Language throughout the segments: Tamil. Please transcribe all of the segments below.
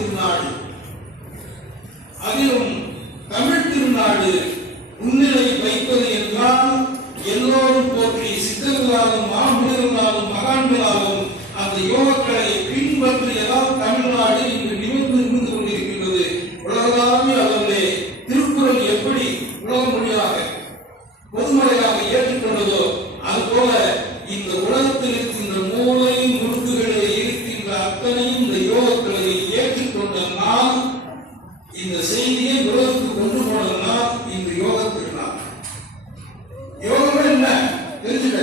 திருநாடு, அதிலும் தமிழ் திருநாடு முன்னிலை வைப்பது என்றால் எல்லோரும் போற்றி சித்தர்களாலும் மாமுனிகளாலும் மகான்களாலும் அந்த யோகக்கலையை பின்பற்றியதால் தமிழ்நாடு இன்று நிமிர்ந்து இருந்து கொண்டிருக்கின்றது. உலகளாவிய அளவிலே திருக்குறள் எப்படி உலக மொழியாக பொதுமொழியாக ஏற்றுக்கொண்டதோ அதுபோல இந்த உலகத்தில் இருக்கின்ற மூளை முழுக்குகளில் இருக்கின்ற அத்தனையும் இந்த யோகக்கலையை ஏற்றுக்கொண்ட நாம் இந்த செய்தியை உலகத்துக்கு கொண்டு போனதுனால் இந்த யோக திருநாள். யோகம் என்ன தெரிஞ்சுக்க,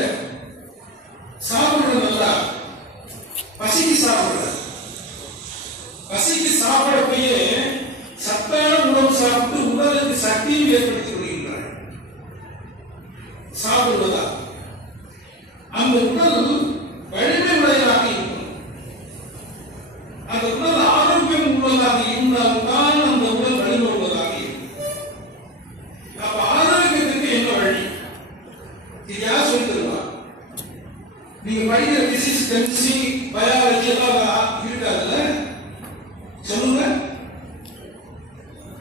சாப்பிடுறது நல்லா, பசிக்கு சாப்பிடுறது, பசிக்கு சாப்பிடப்பயே சத்தான உணவு சாப்பிட்டு உடலுக்கு சக்தியும் ஏற்படுத்திக் கொள்கின்றார். சாப்பிடுவதா அந்த உடல் வலிமை உடையதாக இருக்கும். அந்த உடல் ஆரோக்கியம் உள்ளதாக இருந்தால்தான் அந்த உடல் வலிமை உள்ளதாக இருக்கும். அப்ப ஆரோக்கியத்துக்கு என்ன வழி? இது யார் சொல்லி தருவா? நீங்க படிக்கிற பிசிக்ஸ், கெமிஸ்ட்ரி, பயாலஜி எல்லாம் இருக்காதுல்ல, சொல்லுங்க.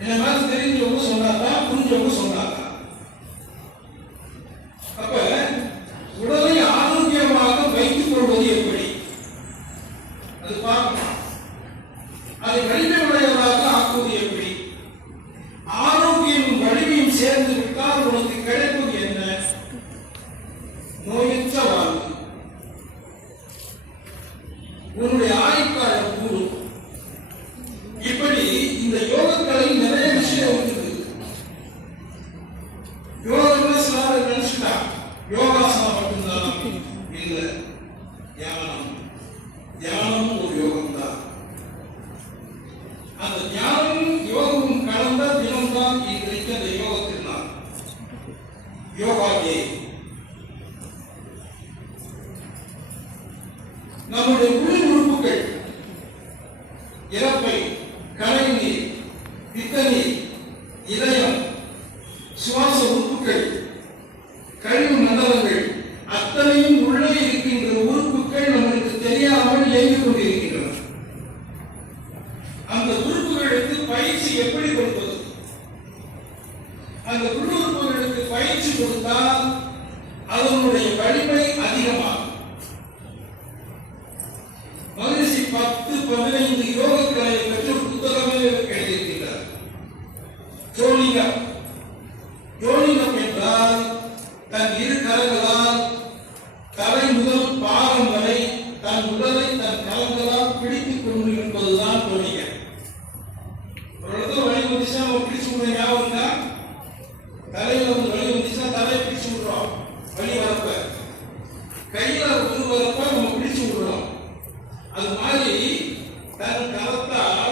என்ன மாதிரி தெரிஞ்சவங்க சொன்னாங்க, புரிஞ்சவங்க சொன்னாங்க. அப்ப உடலை ஆரோக்கியமாக வைத்துக் கொள்வது எப்படி அது பார்க்கணும். அதை வலிமை உடையதாக ஆக்குவது எப்படி? ஆரோக்கியமும் வலிமையும் சேர்ந்து விட்டால் உனக்கு கிடைப்பது என்ன? நோயற்ற வாழ்வு. உன்னுடைய ஆயுட்காலம் கூடும். இப்படி இந்த யோகக்கலை நிறைய விஷயம் இருக்குது. யோகங்களை சிலர் நினைச்சுட்டா யோகாசனம் மட்டும்தான் இல்ல, தியானம், தியானமும் ஒரு யோகம் தான். அந்த தியானமும் யோகமும் கலந்த தினம்தான் இன்றைக்கு அந்த யோகத்தினால் யோகா டே. நம்முடைய உடல் உறுப்புகள் இறப்பை, கணைநீர், பித்தநீர், இதயம், சுவாச உறுப்புகள், கழிவு மண்டலங்கள் அத்தனையும் உள்ளே இருக்கின்ற உறுப்புகள் நம்மளுக்கு தெரியாமல் இயங்கிக் கொண்டிருக்கின்றன. அந்த உறுப்புகளுக்கு பயிற்சி எப்படி கொடுப்பது? அந்த உள்ளுறுப்புகளுக்கு பயிற்சி கொடுத்தால் அதனுடைய வலிமை அதிகமாகும். மகிழ்ச்சி 10-15 யோகக்கலை பெற்ற புத்தகமே எழுதியிருக்கிறார். ஜோலிங்கம். ஜோலிங்கம் என்றால் தன் இரு கரங்களால் தலை முதல் பாதம் வரை தன் உடலை தன் கரங்களால் பிடித்துக் கொண்டு இருப்பதுதான் ஜோலிங்கம். ஒரு இடத்துல வலி வந்துச்சுன்னா நம்ம பிடிச்சு விடுற ஞாபகம் இருக்கா? தலையில வந்து வலி வந்துச்சுன்னா தலையை பிடிச்சு விடுறோம், வலி வரப்ப. கையில வந்து வரப்ப நம்ம பிடிச்சு விடுறோம். அது மாதிரி தன் கரத்தால்